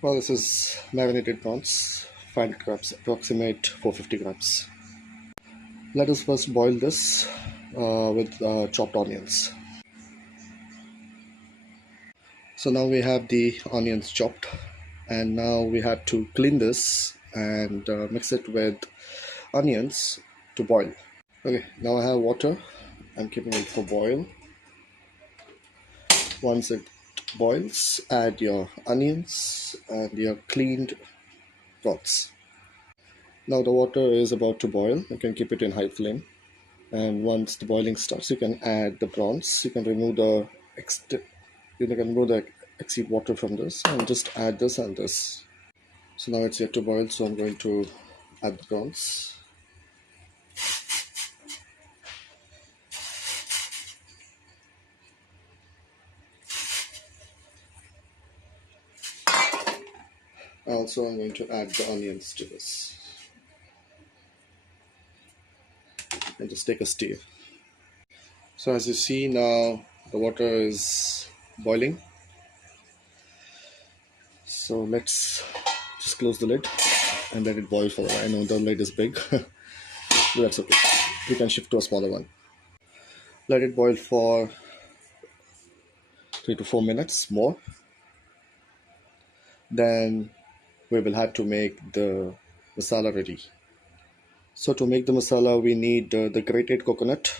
Well, this is marinated prawns, 500 grams, approximate 450 grams. Let us first boil this with chopped onions. So now we have the onions chopped, and now we have to clean this and mix it with onions to boil. Okay, now I have water. I'm keeping it for boil. Once it boils, add your onions and your cleaned prawns. Now the water is about to boil. You can keep it in high flame. And once the boiling starts, you can add the prawns. You can remove the exceed water from this and just add this and this. So now it's yet to boil, so I'm going to add the prawns. Also, I'm going to add the onions to this and just take a stir. So as you see now, the water is boiling. So let's just close the lid and let it boil for a while. I know the lid is big, but that's okay. You can shift to a smaller one. Let it boil for 3 to 4 minutes more. Then we will have to make the masala ready. So to make the masala, we need the grated coconut,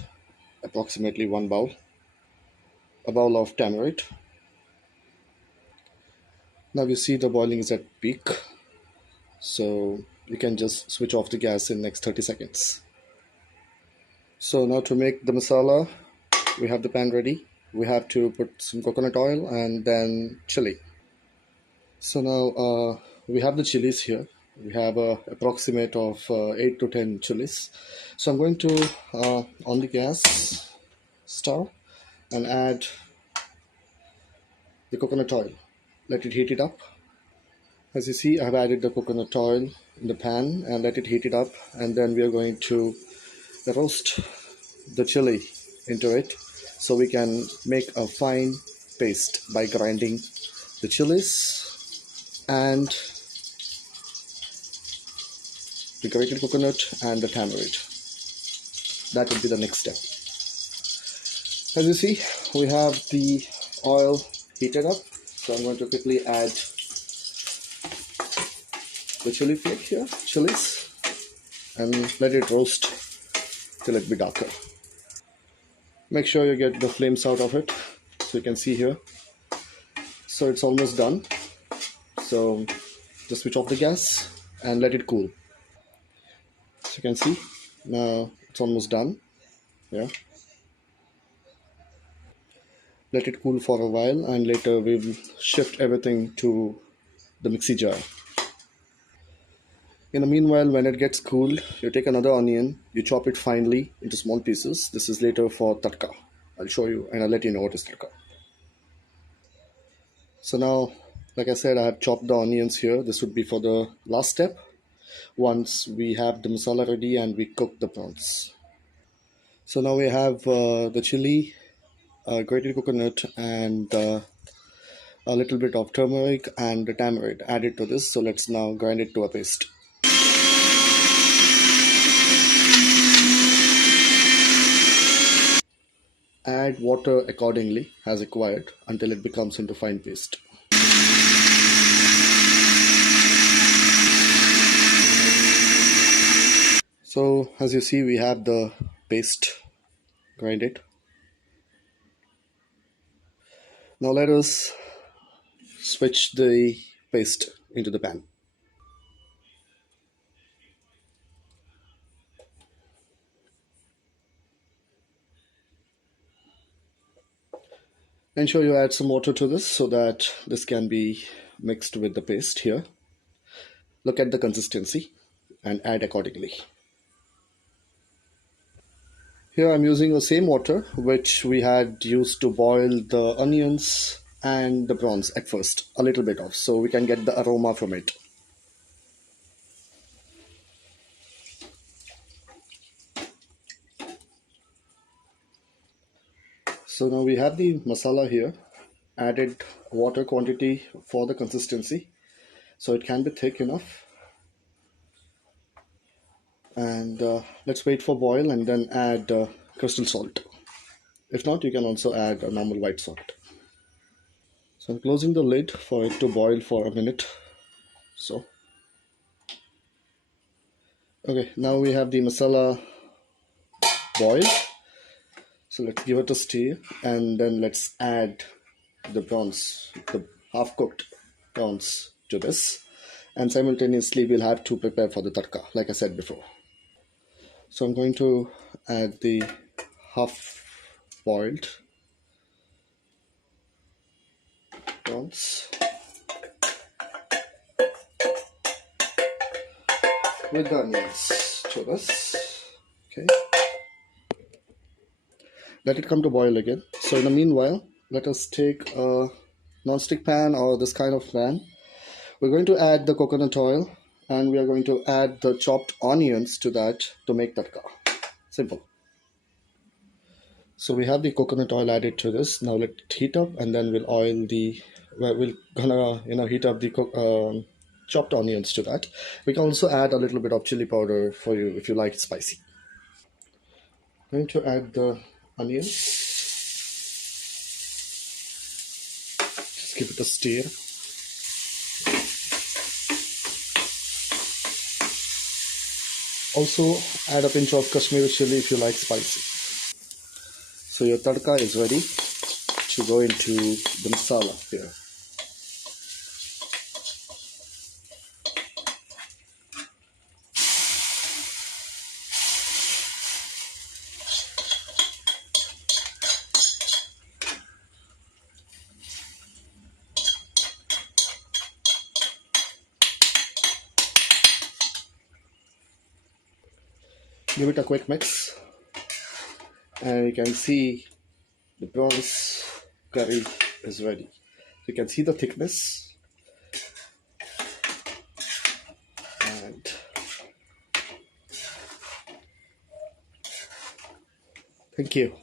approximately 1 bowl, a bowl of tamarind. Now you see the boiling is at peak, so you can just switch off the gas in next 30 seconds. So now to make the masala, we have the pan ready. We have to put some coconut oil and then chili. So now we have the chilies here. We have a approximate of 8 to 10 chilies. So I'm going to on the gas stove and add the coconut oil. Let it heat it up. As you see, I've added the coconut oil in the pan and let it heat it up, and then we are going to roast the chili into it so we can make a fine paste by grinding the chilies and the grated coconut and the tamarind. That will be the next step. As you see, we have the oil heated up, so I'm going to quickly add the chili flake here, chilies, and let it roast till it be darker. Make sure you get the flames out of it, so you can see here. So it's almost done. So just switch off the gas and let it cool. So you can see now it's almost done. Yeah. Let it cool for a while, and later we'll shift everything to the mixie jar. In the meanwhile, when it gets cool, you take another onion, you chop it finely into small pieces. This is later for Tadka. I'll show you and I'll let you know what is Tadka. So now, like I said, I have chopped the onions here. This would be for the last step once we have the masala ready and we cook the prawns. So now we have the chili, grated coconut, and a little bit of turmeric and the tamarind added to this. So let's now grind it to a paste. Add water accordingly as required until it becomes into fine paste. So as you see, we have the paste grinded. Now let us switch the paste into the pan. Ensure you add some water to this so that this can be mixed with the paste here. Look at the consistency and add accordingly. Here I'm using the same water which we had used to boil the onions and the prawns at first, a little bit of, so we can get the aroma from it. So now we have the masala here, added water quantity for the consistency, so it can be thick enough. And let's wait for boil and then add crystal salt. If not, you can also add a normal white salt. So I'm closing the lid for it to boil for a minute. So okay, now we have the masala boiled. So let's give it a stir and then let's add the prawns, the half cooked prawns to this. And simultaneously we'll have to prepare for the tadka, like I said before. So I'm going to add the half boiled prawns with the onions to this. Okay. Let it come to boil again. So in the meanwhile, let us take a non-stick pan or this kind of pan. We're going to add the coconut oil and we are going to add the chopped onions to that to make tadka. Simple. So we have the coconut oil added to this. Now let it heat up and then we'll gonna heat up the chopped onions to that. We can also add a little bit of chili powder for you if you like it spicy. I'm going to add the onions. Just give it a stir. Also add a pinch of Kashmiri chili if you like spicy. So your tadka is ready to go into the masala here. Give it a quick mix and you can see the prawns curry is ready. You can see the thickness and thank you.